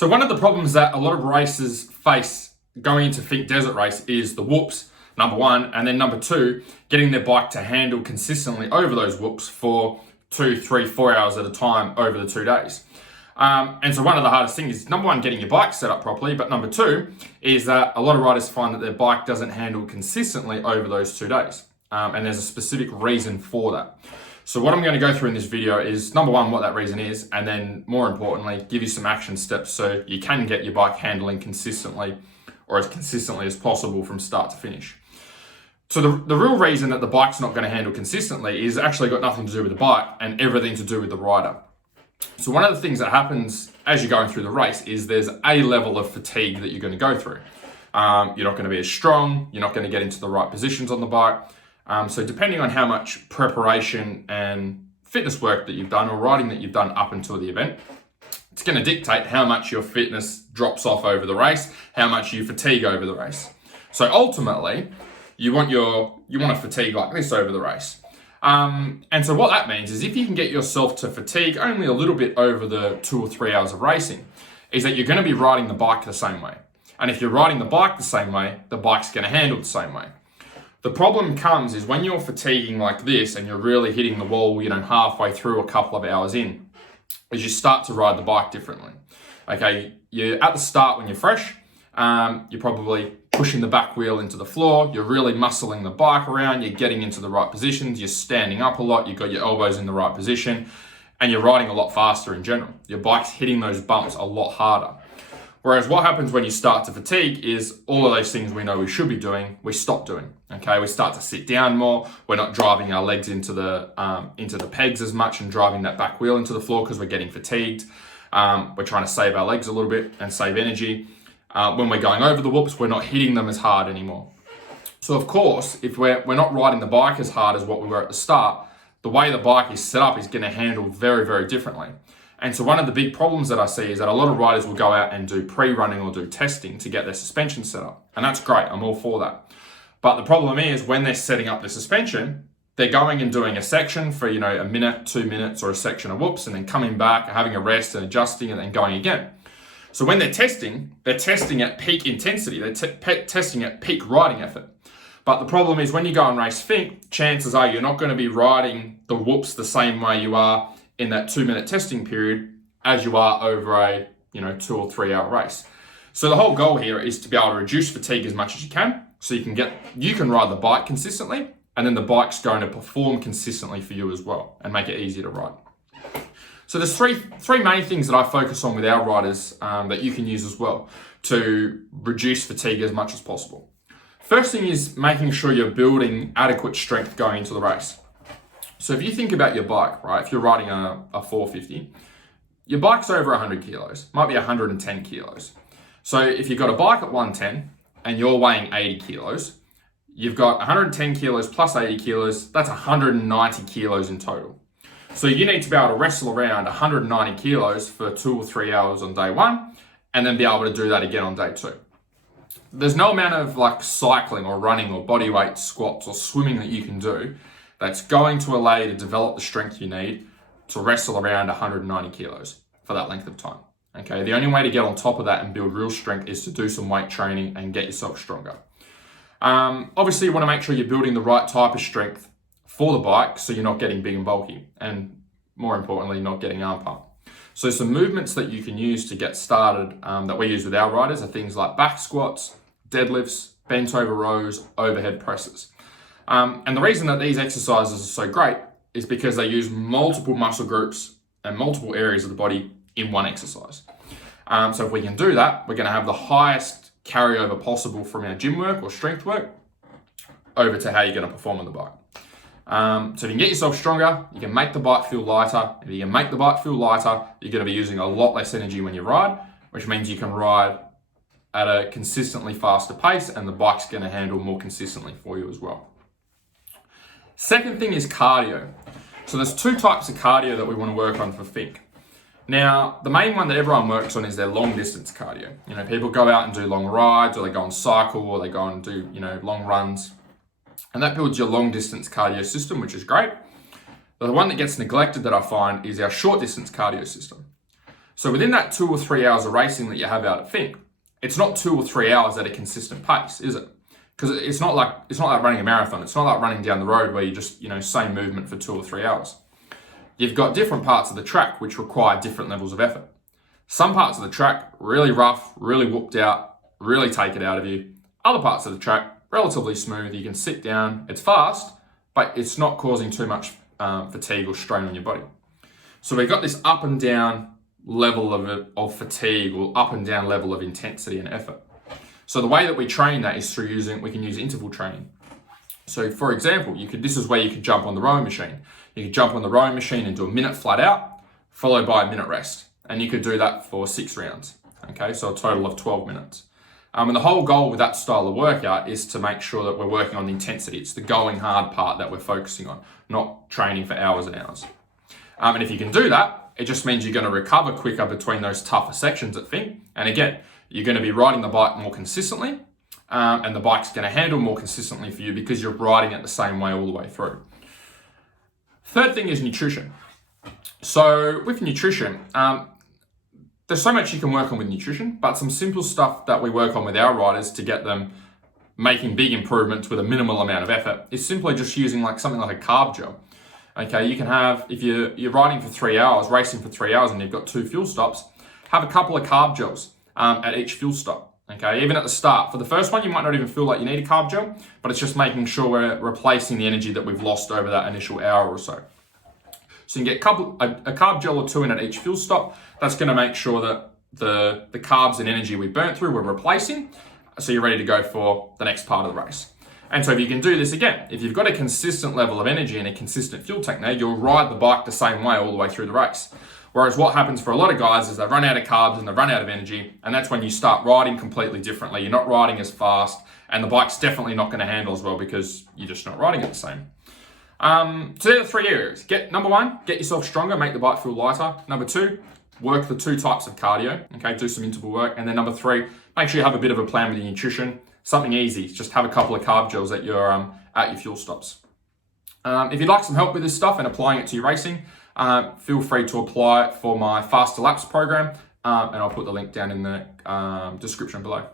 So one of the problems that a lot of racers face going into Finke Desert Race is the whoops, number one, and then number two, getting their bike to handle consistently over those whoops for 2, 3, 4 hours at a time over the 2 days. And so one of the hardest things is, number one, getting your bike set up properly, but number two is that a lot of riders find that their bike doesn't handle consistently over those 2 days. And there's a specific reason for that. So what I'm going to go through in this video is, number one, what that reason is, and then more importantly, give you some action steps so you can get your bike handling consistently, or as consistently as possible from start to finish. So the real reason that the bike's not going to handle consistently is actually got nothing to do with the bike and everything to do with the rider. So one of the things that happens as you're going through the race is there's a level of fatigue that you're going to go through. You're not going to be as strong, you're not going to get into the right positions on the bike. So depending on how much preparation and fitness work that you've done or riding that you've done up until the event, it's going to dictate how much your fitness drops off over the race, how much you fatigue over the race. So ultimately, you want to fatigue like this over the race. And so what that means is if you can get yourself to fatigue only a little bit over the 2 or 3 hours of racing, is that you're going to be riding the bike the same way. And if you're riding the bike the same way, the bike's going to handle the same way. The problem comes is when you're fatiguing like this and you're really hitting the wall, halfway through a couple of hours in, is you start to ride the bike differently. Okay, you're at the start when you're fresh, you're probably pushing the back wheel into the floor, you're really muscling the bike around, you're getting into the right positions, you're standing up a lot, you've got your elbows in the right position, and you're riding a lot faster in general. Your bike's hitting those bumps a lot harder. Whereas what happens when you start to fatigue is all of those things we know we should be doing, we stop doing. Okay, we start to sit down more. We're not driving our legs into the pegs as much and driving that back wheel into the floor because we're getting fatigued. We're trying to save our legs a little bit and save energy. When we're going over the whoops, we're not hitting them as hard anymore. So of course, if we're not riding the bike as hard as what we were at the start, the way the bike is set up is going to handle very, very differently. And so one of the big problems that I see is that a lot of riders will go out and do pre-running or do testing to get their suspension set up. And that's great, I'm all for that. But the problem is when they're setting up the suspension, they're going and doing a section for, a minute, 2 minutes, or a section of whoops, and then coming back, having a rest and adjusting and then going again. So when they're testing at peak intensity, they're testing at peak riding effort. But the problem is when you go and race Finke, chances are you're not going to be riding the whoops the same way you are in that 2-minute testing period as you are over a 2 or 3 hour race. So the whole goal here is to be able to reduce fatigue as much as you can, so you can ride the bike consistently, and then the bike's going to perform consistently for you as well and make it easier to ride. So there's three main things that I focus on with our riders that you can use as well to reduce fatigue as much as possible. First thing is making sure you're building adequate strength going into the race. So if you think about your bike, right, if you're riding a 450, your bike's over 100 kilos, might be 110 kilos. So if you've got a bike at 110 and you're weighing 80 kilos, you've got 110 kilos plus 80 kilos, that's 190 kilos in total. So you need to be able to wrestle around 190 kilos for 2 or 3 hours on day one, and then be able to do that again on day two. There's no amount of cycling or running or body weight squats or swimming that you can do that's going to allow you to develop the strength you need to wrestle around 190 kilos for that length of time. Okay, the only way to get on top of that and build real strength is to do some weight training and get yourself stronger. Obviously, you want to make sure you're building the right type of strength for the bike so you're not getting big and bulky, and more importantly, not getting arm pump. So some movements that you can use to get started that we use with our riders are things like back squats, deadlifts, bent over rows, overhead presses. And the reason that these exercises are so great is because they use multiple muscle groups and multiple areas of the body in one exercise. So if we can do that, we're going to have the highest carryover possible from our gym work or strength work over to how you're going to perform on the bike. So if you can get yourself stronger, you can make the bike feel lighter. If you can make the bike feel lighter, you're going to be using a lot less energy when you ride, which means you can ride at a consistently faster pace and the bike's going to handle more consistently for you as well. Second thing is cardio. So there's 2 types of cardio that we want to work on for Finke. Now, the main one that everyone works on is their long distance cardio. People go out and do long rides, or they go and cycle, or they go and do, long runs. And that builds your long distance cardio system, which is great. The one that gets neglected that I find is our short distance cardio system. So within that 2 or 3 hours of racing that you have out at Finke, it's not 2 or 3 hours at a consistent pace, is it? Because it's not like running a marathon. It's not like running down the road where you just, same movement for 2 or 3 hours. You've got different parts of the track which require different levels of effort. Some parts of the track, really rough, really whooped out, really take it out of you. Other parts of the track, relatively smooth. You can sit down. It's fast, but it's not causing too much fatigue or strain on your body. So we've got this up and down level of fatigue, or up and down level of intensity and effort. So the way that we train that is we can use interval training. So for example, this is where you could jump on the rowing machine. You could jump on the rowing machine and do a minute flat out, followed by a minute rest. And you could do that for 6 rounds. Okay, so a total of 12 minutes. And the whole goal with that style of workout is to make sure that we're working on the intensity. It's the going hard part that we're focusing on, not training for hours and hours. And if you can do that, it just means you're going to recover quicker between those tougher sections at Finke. And again, you're going to be riding the bike more consistently, and the bike's going to handle more consistently for you because you're riding it the same way all the way through. Third thing is nutrition. So with nutrition, there's so much you can work on with nutrition, but some simple stuff that we work on with our riders to get them making big improvements with a minimal amount of effort is simply just using something like a carb gel. Okay, you can have, if you're riding for 3 hours, racing for 3 hours, and you've got 2 fuel stops, have a couple of carb gels at each fuel stop. Okay, even at the start. For the first one, you might not even feel like you need a carb gel, but it's just making sure we're replacing the energy that we've lost over that initial hour or so. So you can get a carb gel or 2 in at each fuel stop. That's going to make sure that the carbs and energy we burnt through we're replacing, so you're ready to go for the next part of the race. And so if you can do this again, if you've got a consistent level of energy and a consistent fuel tank now, you'll ride the bike the same way all the way through the race. Whereas what happens for a lot of guys is they run out of carbs and they run out of energy, and that's when you start riding completely differently. You're not riding as fast, and the bike's definitely not going to handle as well because you're just not riding it the same. So there are 3 areas. Number 1, get yourself stronger, make the bike feel lighter. Number 2, work the 2 types of cardio, okay, do some interval work. And then number 3, make sure you have a bit of a plan with your nutrition. Something easy, just have a couple of carb gels at your fuel stops. If you'd like some help with this stuff and applying it to your racing, feel free to apply it for my Faster Laps program, and I'll put the link down in the description below.